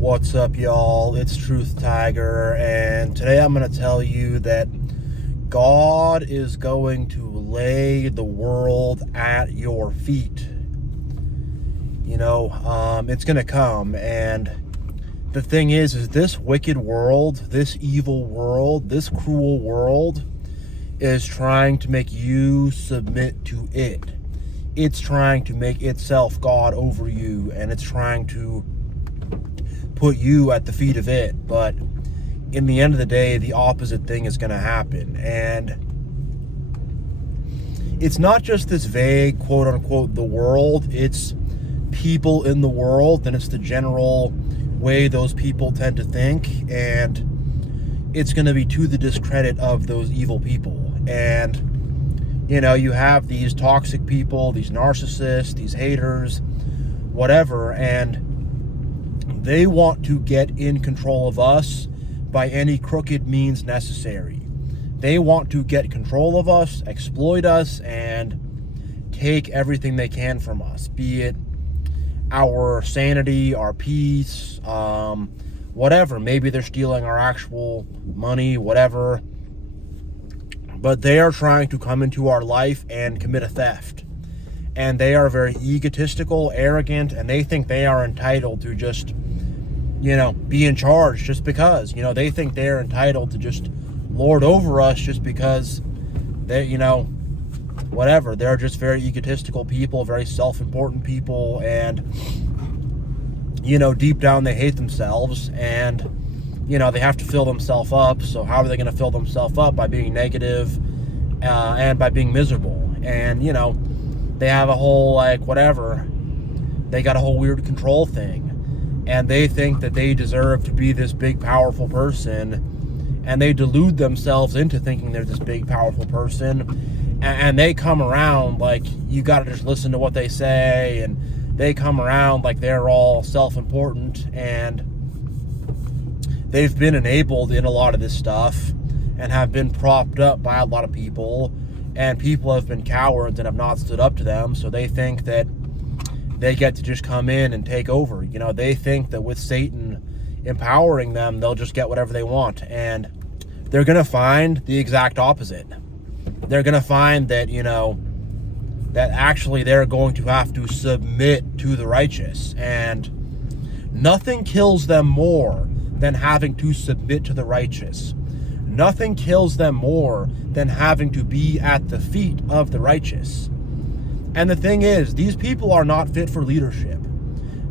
What's up, y'all? It's Truth Tiger, and today I'm going to tell you that God is going to lay the world at your feet. It's going to come, and the thing is this wicked world, this evil world, this cruel world is trying to make you submit to it. It's trying to make itself God over you, and it's trying to put you at the feet of it. But in the end of the day, the opposite thing is going to happen. And it's not just this vague, quote unquote, the world. It's people in the world, and it's the general way those people tend to think. And it's going to be to the discredit of those evil people. And, you have these toxic people, these narcissists, these haters, whatever, and they want to get in control of us by any crooked means necessary. They want to get control of us, exploit us, and take everything they can from us, be it our sanity, our peace, whatever. Maybe they're stealing our actual money, whatever. But they are trying to come into our life and commit a theft. And they are very egotistical, arrogant, and they think they are entitled to just, be in charge just because. They think they're entitled to just lord over us just because they, whatever. They're just very egotistical people, very self-important people, and, deep down they hate themselves, and, they have to fill themselves up. So how are they going to fill themselves up? By being negative and by being miserable. And, they have a whole, whatever. They got a whole weird control thing. And they think that they deserve to be this big, powerful person. And they delude themselves into thinking they're this big, powerful person. And they come around like you got to just listen to what they say. And they come around like they're all self-important. And they've been enabled in a lot of this stuff and have been propped up by a lot of people. And people have been cowards and have not stood up to them. So they think that they get to just come in and take over. They think that with Satan empowering them, they'll just get whatever they want. And they're going to find the exact opposite. They're going to find that, that actually they're going to have to submit to the righteous. And nothing kills them more than having to submit to the righteous. Nothing kills them more than having to be at the feet of the righteous. And the thing is, these people are not fit for leadership.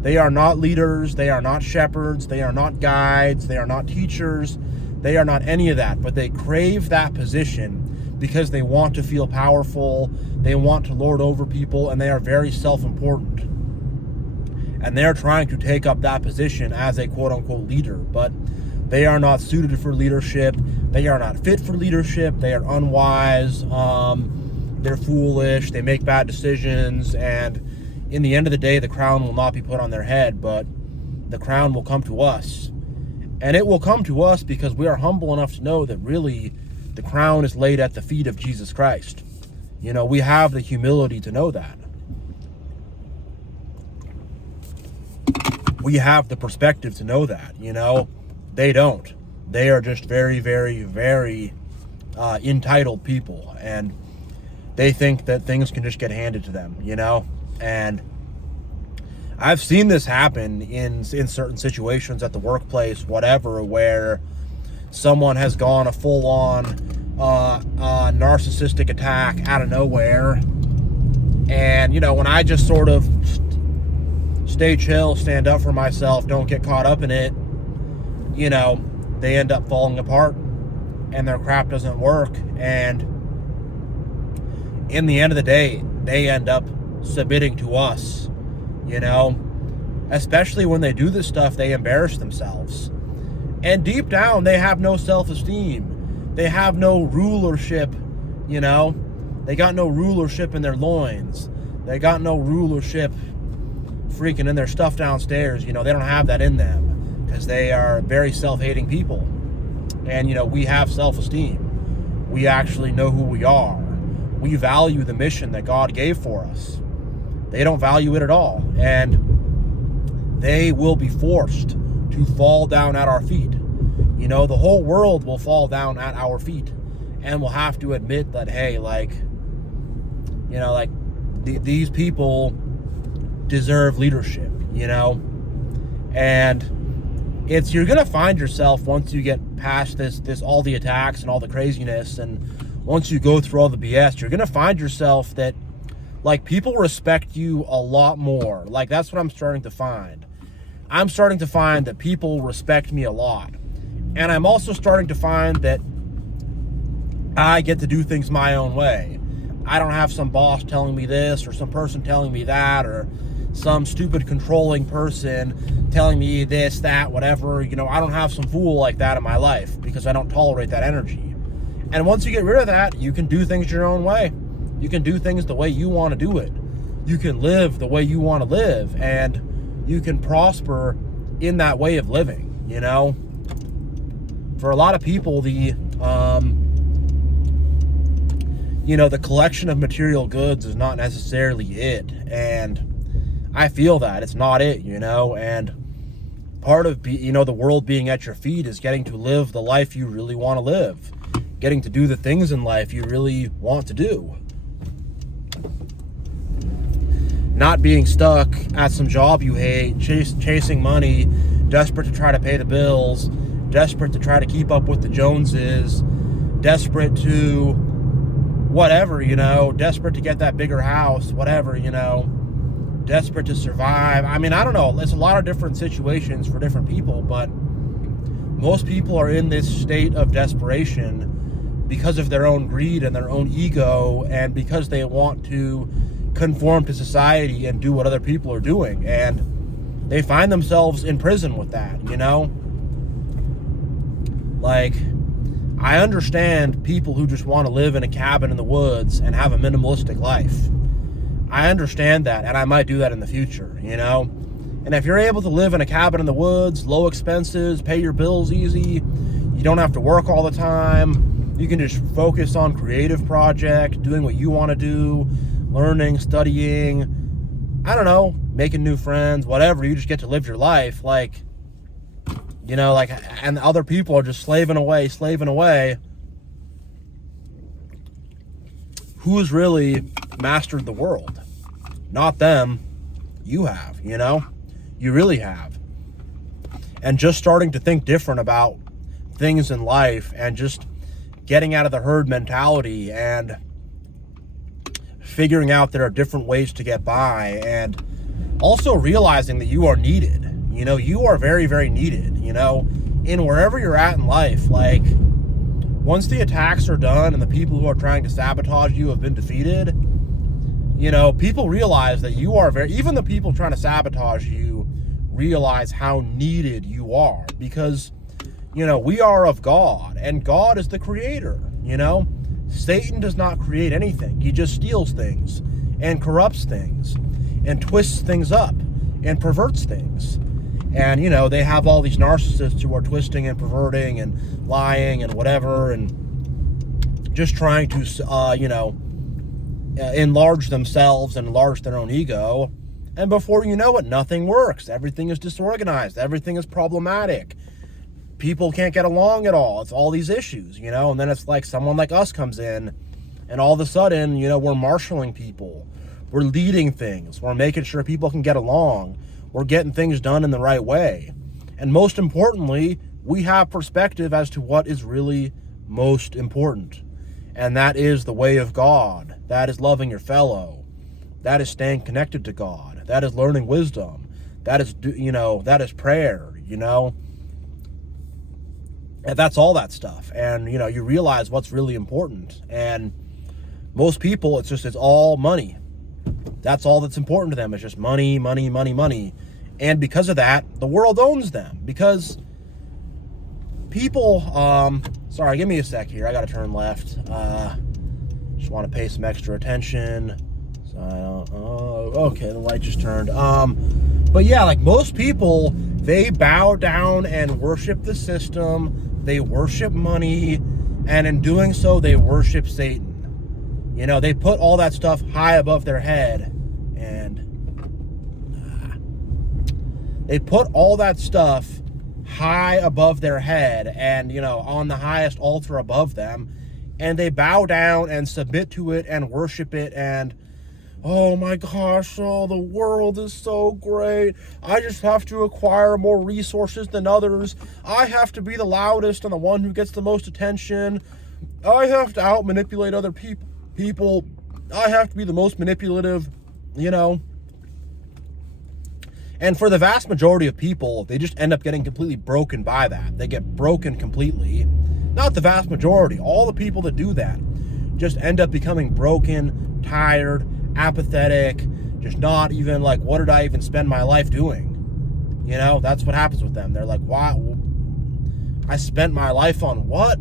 They are not leaders. They are not shepherds. They are not guides. They are not teachers. They are not any of that. But they crave that position because they want to feel powerful. They want to lord over people, and they are very self-important. And they're trying to take up that position as a quote-unquote leader. But they are not suited for leadership. They are not fit for leadership. They are unwise. They're foolish. They make bad decisions. And in the end of the day, the crown will not be put on their head, but the crown will come to us. And it will come to us because we are humble enough to know that really the crown is laid at the feet of Jesus Christ. We have the humility to know that. We have the perspective to know that, They don't. They are just very, very, very entitled people. And they think that things can just get handed to them, And I've seen this happen in certain situations at the workplace, whatever, where someone has gone a full-on narcissistic attack out of nowhere. And, when I just sort of stay chill, stand up for myself, don't get caught up in it, they end up falling apart and their crap doesn't work. And in the end of the day, they end up submitting to us, especially when they do this stuff, they embarrass themselves. And deep down, they have no self-esteem. They have no rulership, they got no rulership in their loins. They got no rulership freaking in their stuff downstairs. They don't have that in them because they are very self-hating people. And, we have self-esteem. We actually know who we are. We value the mission that God gave for us. They don't value it at all. And they will be forced to fall down at our feet. You know, the whole world will fall down at our feet, and we'll have to admit that, hey, like, you know, like, these people deserve leadership, you know? And you're gonna find yourself, once you get past this all the attacks and all the craziness, and once you go through all the BS, you're gonna find yourself that, like, people respect you a lot more. Like, that's what I'm starting to find. I'm starting to find that people respect me a lot. And I'm also starting to find that I get to do things my own way. I don't have some boss telling me this, or some person telling me that, or some stupid controlling person telling me this, that, whatever. You know, I don't have some fool like that in my life, because I don't tolerate that energy. And once you get rid of that, you can do things your own way. You can do things the way you want to do it. You can live the way you want to live, and you can prosper in that way of living, you know? For a lot of people, the collection of material goods is not necessarily it. And I feel that it's not it, you know? And part of, the world being at your feet is getting to live the life you really want to live. Getting to do the things in life you really want to do. Not being stuck at some job you hate, chasing money, desperate to try to pay the bills, desperate to try to keep up with the Joneses, desperate to whatever, you know, desperate to get that bigger house, whatever, you know, desperate to survive. I mean, I don't know. There's a lot of different situations for different people, but most people are in this state of desperation because of their own greed and their own ego, and because they want to conform to society and do what other people are doing, and they find themselves in prison with that, you know? Like, I understand people who just want to live in a cabin in the woods and have a minimalistic life. I understand that, and I might do that in the future, you know? And if you're able to live in a cabin in the woods, low expenses, pay your bills easy, you don't have to work all the time, you can just focus on creative projects, doing what you want to do, learning, studying, I don't know, making new friends, whatever, you just get to live your life, like, you know, like, and other people are just slaving away. Who's really mastered the world? Not them. You have, you know? You really have. And just starting to think different about things in life, and just getting out of the herd mentality, and figuring out there are different ways to get by, and also realizing that you are needed. You know, you are very, very needed, you know, in wherever you're at in life. Like, once the attacks are done and the people who are trying to sabotage you have been defeated, you know, people realize that you are even the people trying to sabotage you realize how needed you are, because, you know, we are of God, and God is the creator, you know? Satan does not create anything. He just steals things, and corrupts things, and twists things up, and perverts things. And, you know, they have all these narcissists who are twisting and perverting and lying and whatever, and just trying to, enlarge themselves and enlarge their own ego. And before you know it, nothing works. Everything is disorganized. Everything is problematic. People can't get along at all. It's all these issues, you know? And then it's like someone like us comes in, and all of a sudden, you know, we're marshaling people. We're leading things. We're making sure people can get along. We're getting things done in the right way. And most importantly, we have perspective as to what is really most important. And that is the way of God. That is loving your fellow. That is staying connected to God. That is learning wisdom. That is, that is prayer, you know? And that's all that stuff. And, you know, you realize what's really important. And most people, it's all money. That's all that's important to them. It's just money, money, money, money. And because of that, the world owns them. Because people, sorry, give me a sec here. I got to turn left. Just want to pay some extra attention. So, okay, the light just turned. But yeah, like most people, they bow down and worship the system. They worship money. And in doing so, they worship Satan. You know, they put all that stuff high above their head, and they put all that stuff high above their head and, on the highest altar above them, and they bow down and submit to it and worship it, and oh my gosh, the world is so great. I just have to acquire more resources than others. I have to be the loudest and the one who gets the most attention. I have to out-manipulate other people. I have to be the most manipulative, And for the vast majority of people, they just end up getting completely broken by that. They get broken completely. Not the vast majority. All the people that do that just end up becoming broken, tired, apathetic, just not even like, what did I even spend my life doing? That's what happens with them. They're like, wow, I spent my life on what?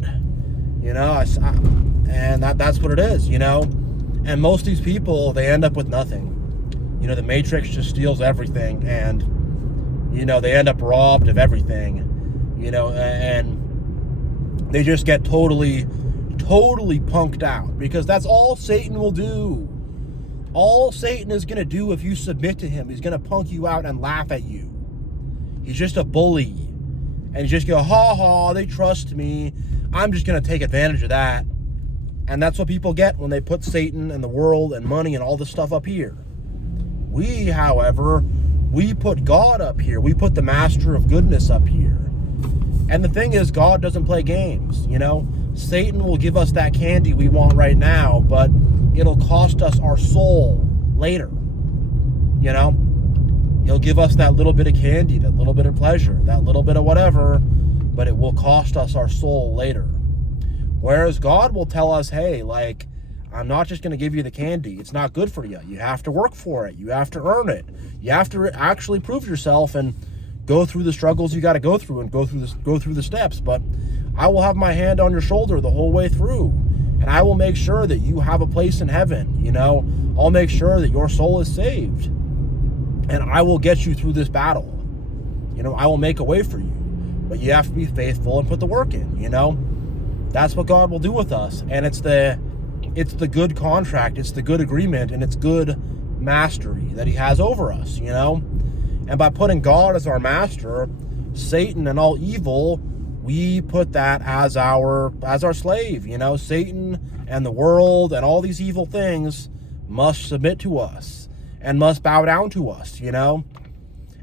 And that's what it is, And most of these people, they end up with nothing. The Matrix just steals everything, and, they end up robbed of everything, and they just get totally punked out, because that's all Satan will do. All Satan is going to do if you submit to him, he's going to punk you out and laugh at you. He's just a bully. And you just go, ha ha, they trust me. I'm just going to take advantage of that. And that's what people get when they put Satan and the world and money and all this stuff up here. We, however, we put God up here. We put the master of goodness up here. And the thing is, God doesn't play games, Satan will give us that candy we want right now, but it'll cost us our soul later. He'll give us that little bit of candy, that little bit of pleasure, that little bit of whatever, but it will cost us our soul later. Whereas God will tell us, hey, I'm not just going to give you the candy. It's not good for you. You have to work for it. You have to earn it. You have to actually prove yourself and go through the struggles you got to go through and go through the steps. But I will have my hand on your shoulder the whole way through, and I will make sure that you have a place in heaven. I'll make sure that your soul is saved, and I will get you through this battle. I will make a way for you, but you have to be faithful and put the work in. That's what God will do with us, and it's the good contract, it's the good agreement, and it's good mastery that he has over us, And by putting God as our master, Satan and all evil, we put that as our slave. Satan and the world and all these evil things must submit to us and must bow down to us, And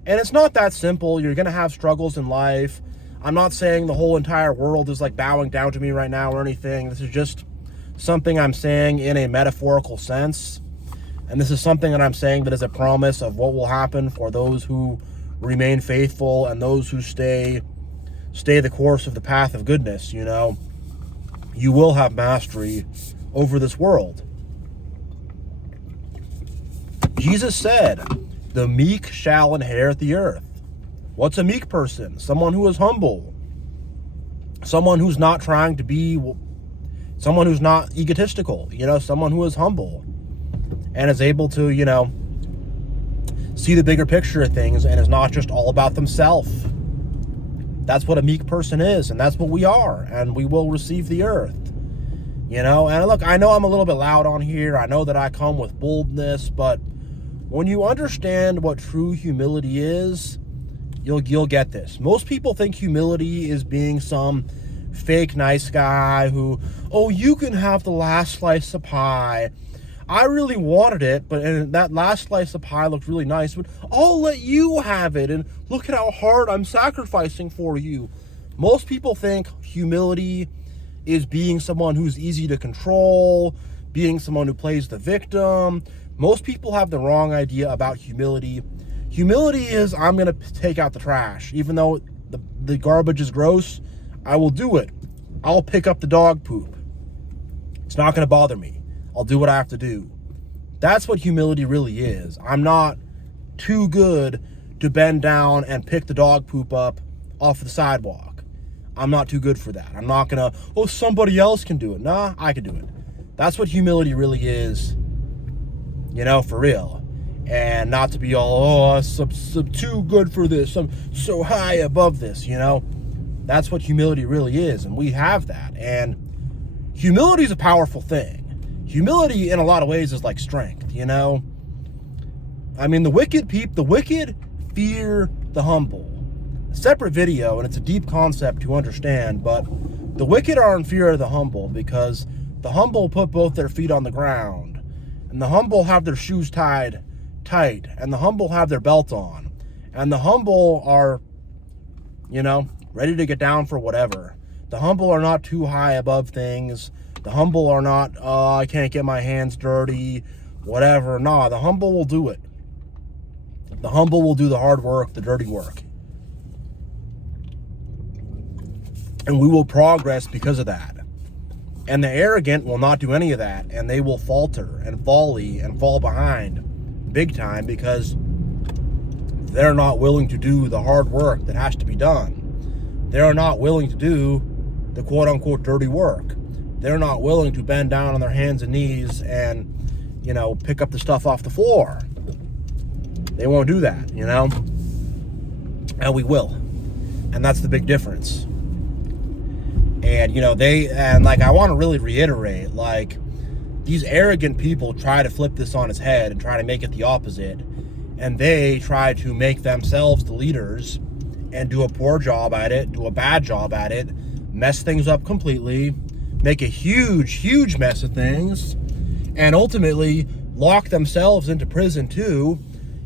it's not that simple. You're going to have struggles in life. I'm not saying the whole entire world is bowing down to me right now or anything. This is just something I'm saying in a metaphorical sense. And this is something that I'm saying that is a promise of what will happen for those who remain faithful and those who stay the course of the path of goodness. You will have mastery over this world. Jesus said, the meek shall inherit the earth. What's a meek person? Someone who is humble. Someone who's not trying to be, someone who's not egotistical, someone who is humble and is able to, see the bigger picture of things and is not just all about themselves. That's what a meek person is, and that's what we are, and we will receive the earth. And look, I know I'm a little bit loud on here. I know that I come with boldness, but when you understand what true humility is, you'll get this. Most people think humility is being some fake nice guy who, oh, you can have the last slice of pie. I really wanted it, and that last slice of pie looked really nice, but I'll let you have it, and look at how hard I'm sacrificing for you. Most people think humility is being someone who's easy to control, being someone who plays the victim. Most people have the wrong idea about humility. Humility is, I'm going to take out the trash. Even though the garbage is gross, I will do it. I'll pick up the dog poop. It's not going to bother me. I'll do what I have to do. That's what humility really is. I'm not too good to bend down and pick the dog poop up off the sidewalk. I'm not too good for that. I'm not going to, oh, somebody else can do it. Nah, I can do it. That's what humility really is, for real. And not to be all, oh, I'm too good for this. I'm so high above this, That's what humility really is, and we have that. And humility is a powerful thing. Humility, in a lot of ways, is like strength, I mean, the wicked fear the humble. separate video, and it's a deep concept to understand, but the wicked are in fear of the humble, because the humble put both their feet on the ground, and the humble have their shoes tied tight, and the humble have their belt on, and the humble are, ready to get down for whatever. The humble are not too high above things. The humble are not, I can't get my hands dirty, whatever. Nah, the humble will do it. The humble will do the hard work, the dirty work. And we will progress because of that. And the arrogant will not do any of that, and they will falter and folly and fall behind big time, because they're not willing to do the hard work that has to be done. They're not willing to do the quote-unquote dirty work. They're not willing to bend down on their hands and knees and, pick up the stuff off the floor. They won't do that, and we will. And that's the big difference. And, I want to really reiterate, these arrogant people try to flip this on its head and try to make it the opposite. And they try to make themselves the leaders and do a poor job at it, do a bad job at it, mess things up completely, make a huge, huge mess of things, and ultimately lock themselves into prison too,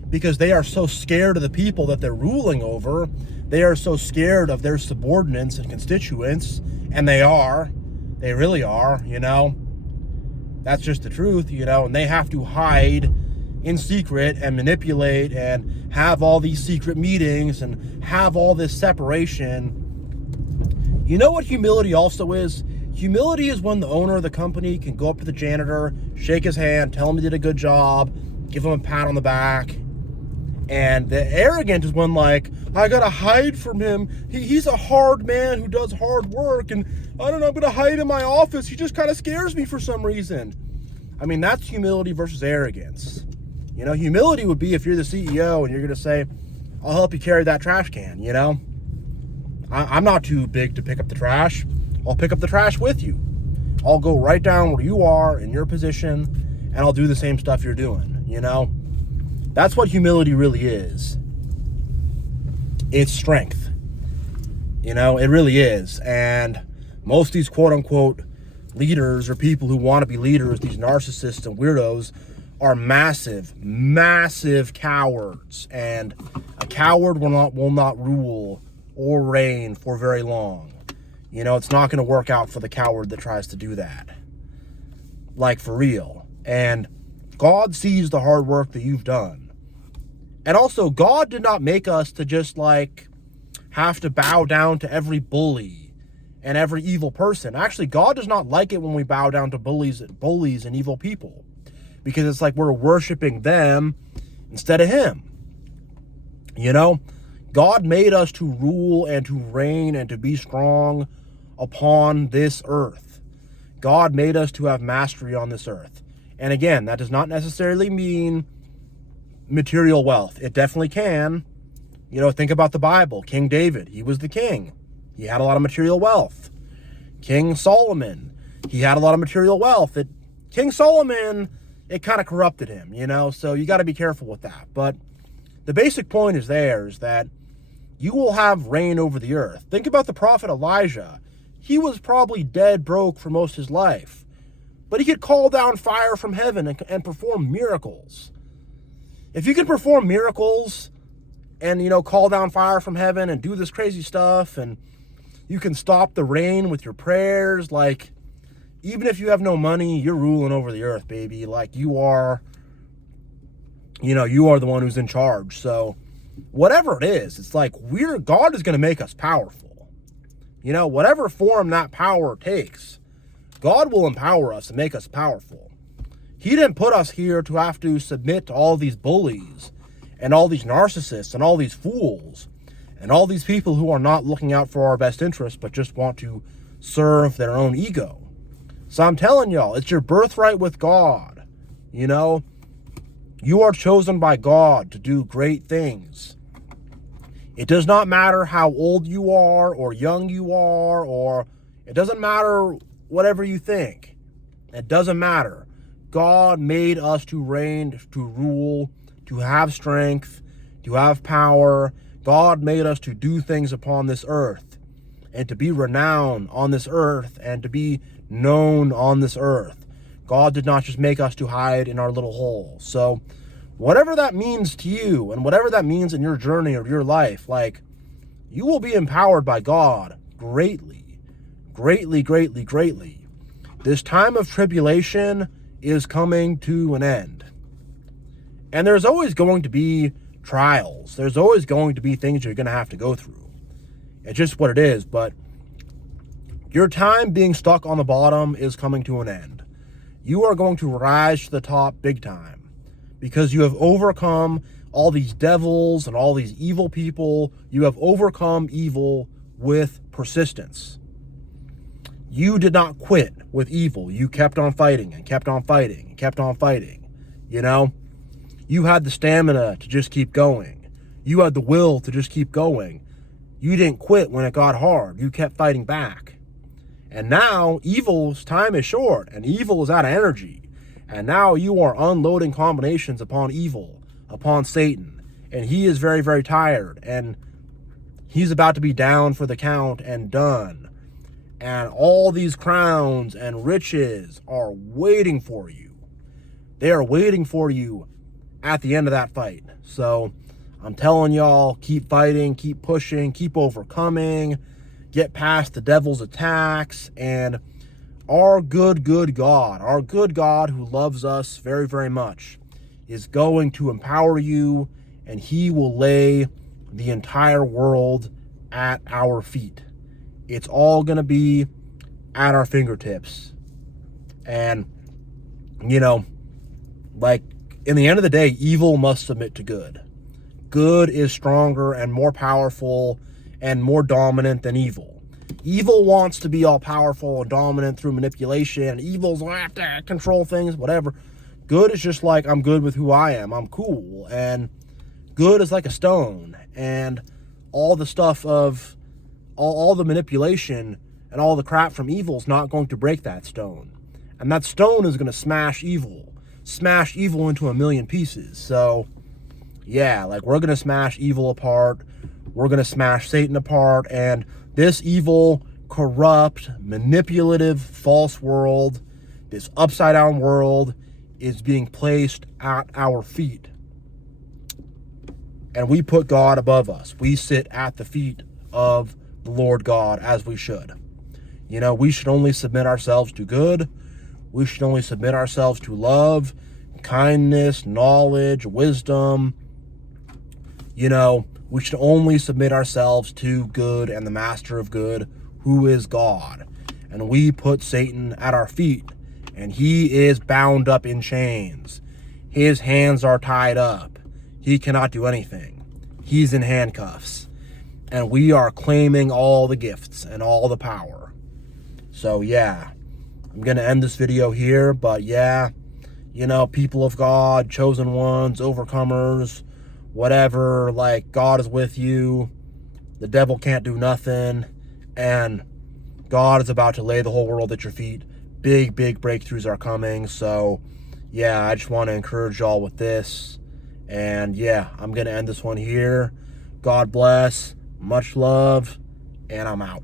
because they are so scared of the people that they're ruling over. They are so scared of their subordinates and constituents, and they really are, That's just the truth, and they have to hide in secret and manipulate and have all these secret meetings and have all this separation. You know what humility also is? Humility is when the owner of the company can go up to the janitor, shake his hand, tell him he did a good job, give him a pat on the back. And the arrogant is when, I gotta hide from him. He's a hard man who does hard work, and I don't know, I'm gonna hide in my office. He just kind of scares me for some reason. That's humility versus arrogance. Humility would be if you're the CEO and you're gonna say, I'll help you carry that trash can, I'm not too big to pick up the trash. I'll pick up the trash with you. I'll go right down where you are in your position, and I'll do the same stuff you're doing, That's what humility really is. It's strength. It really is. And most of these quote-unquote leaders or people who want to be leaders, these narcissists and weirdos, are massive, massive cowards. And a coward will not rule or reign for very long. It's not going to work out for the coward that tries to do that. For real. And God sees the hard work that you've done. And also, God did not make us to just have to bow down to every bully and every evil person. Actually, God does not like it when we bow down to bullies and evil people, because it's we're worshiping them instead of him. God made us to rule and to reign and to be strong upon this earth. God made us to have mastery on this earth. And again, that does not necessarily mean material wealth. It definitely can. Think about the Bible. King David, he was the king. He had a lot of material wealth. King Solomon, he had a lot of material wealth. King Solomon, it kind of corrupted him, so you got to be careful with that. But the basic point is that you will have reign over the earth. Think about the prophet Elijah. He was probably dead broke for most of his life, but he could call down fire from heaven and perform miracles. If you can perform miracles and, call down fire from heaven and do this crazy stuff, and you can stop the rain with your prayers, even if you have no money, you're ruling over the earth, baby. You are, you are the one who's in charge. So whatever it is, it's God is going to make us powerful. Whatever form that power takes, God will empower us and make us powerful. He didn't put us here to have to submit to all these bullies and all these narcissists and all these fools and all these people who are not looking out for our best interests, but just want to serve their own ego. So I'm telling y'all, it's your birthright with God. You are chosen by God to do great things. It does not matter how old you are or young you are, or it doesn't matter whatever you think. It doesn't matter. God made us to reign, to rule, to have strength, to have power, God made us to do things upon this earth and to be renowned on this earth and to be known on this earth. God did not just make us to hide in our little hole. So whatever that means to you and whatever that means in your journey or your life, like, you will be empowered by God greatly, greatly, greatly, greatly. This time of tribulation is coming to an end. And there's always going to be trials. There's always going to be things you're going to have to go through. It's just what it is. But your time being stuck on the bottom is coming to an end. You are going to rise to the top big time because you have overcome all these devils and all these evil people. You have overcome evil with persistence. You did not quit with evil. You kept on fighting and kept on fighting and kept on fighting. You know, you had the stamina to just keep going. You had the will to just keep going. You didn't quit when it got hard. You kept fighting back. And now evil's time is short and evil is out of energy. And now you are unloading combinations upon evil, upon Satan. And he is very, very tired. And he's about to be down for the count and done. And all these crowns and riches are waiting for you. They are waiting for you at the end of that fight. So I'm telling y'all, keep fighting, keep pushing, keep overcoming, get past the devil's attacks, and our good God, our good God who loves us very, very much, is going to empower you, and he will lay the entire world at our feet. It's all going to be at our fingertips. And, you know, like, in the end of the day, evil must submit to good. Good is stronger and more powerful and more dominant than evil. Evil wants to be all powerful and dominant through manipulation. Evil's I have to control things, whatever. Good is just like, I'm good with who I am. I'm cool. And good is like a stone. And all the stuff of all the manipulation and all the crap from evil is not going to break that stone. And that stone is going to smash evil into a million pieces. So yeah, like, we're going to smash evil apart. We're going to smash Satan apart. And this evil, corrupt, manipulative, false world, this upside down world, is being placed at our feet. And we put God above us. We sit at the feet of the Lord God, as we should. You know, we should only submit ourselves to good. We should only submit ourselves to love, kindness, knowledge, wisdom. You know, we should only submit ourselves to good and the master of good, who is God. And we put Satan at our feet, and he is bound up in chains. His hands are tied up. He cannot do anything. He's in handcuffs. And we are claiming all the gifts and all the power. So yeah, I'm going to end this video here, but yeah, you know, people of God, chosen ones, overcomers, whatever, like, God is with you. The devil can't do nothing. And God is about to lay the whole world at your feet. Big, big breakthroughs are coming. So yeah, I just want to encourage y'all with this. And yeah, I'm going to end this one here. God bless. Much love. And I'm out.